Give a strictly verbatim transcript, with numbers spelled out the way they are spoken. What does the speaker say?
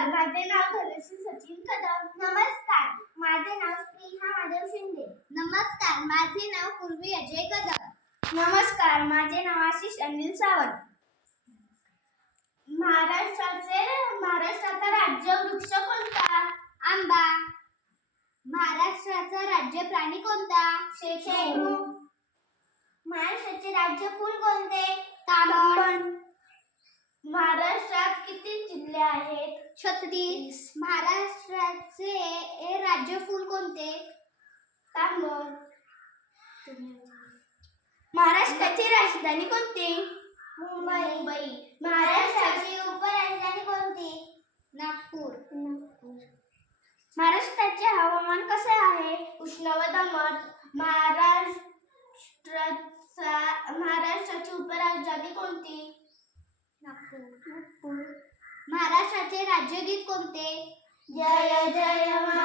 नमस्कार, माझे नाव धनश्री सचिन कदम. नमस्कार, माझे नाव स्नेहा माधव शिंदे. नमस्कार, माझे नाव पूर्वी अजय कदम. नमस्कार, माझे नाव आशिष अनिल सावंत. महाराष्ट्राचे महाराष्ट्राचा राज्य वृक्ष कोणता? आंबा. महाराष्ट्राचा राज्य प्राणी कोणता? शेळी. महाराष्ट्राचे राज्य फूल कोणते? तामण. महाराष्ट्रात किती जिल्हे आहेत? छत्तीस. महाराष्ट्राचे हे राज्य फूल कोणते? तांबड. महाराष्ट्राची राजधानी कोणती? मुंबई. मुंबई. महाराष्ट्राची उपराजधानी कोणती? नागपूर. महाराष्ट्राचे हवामान कसे आहे? उष्ण व दमट. महाराष्ट्राचा महाराष्ट्राची उपराजधानी कोणती? नागपूर. महाराष्ट्राचे राज्यगीत कोणते? जय जय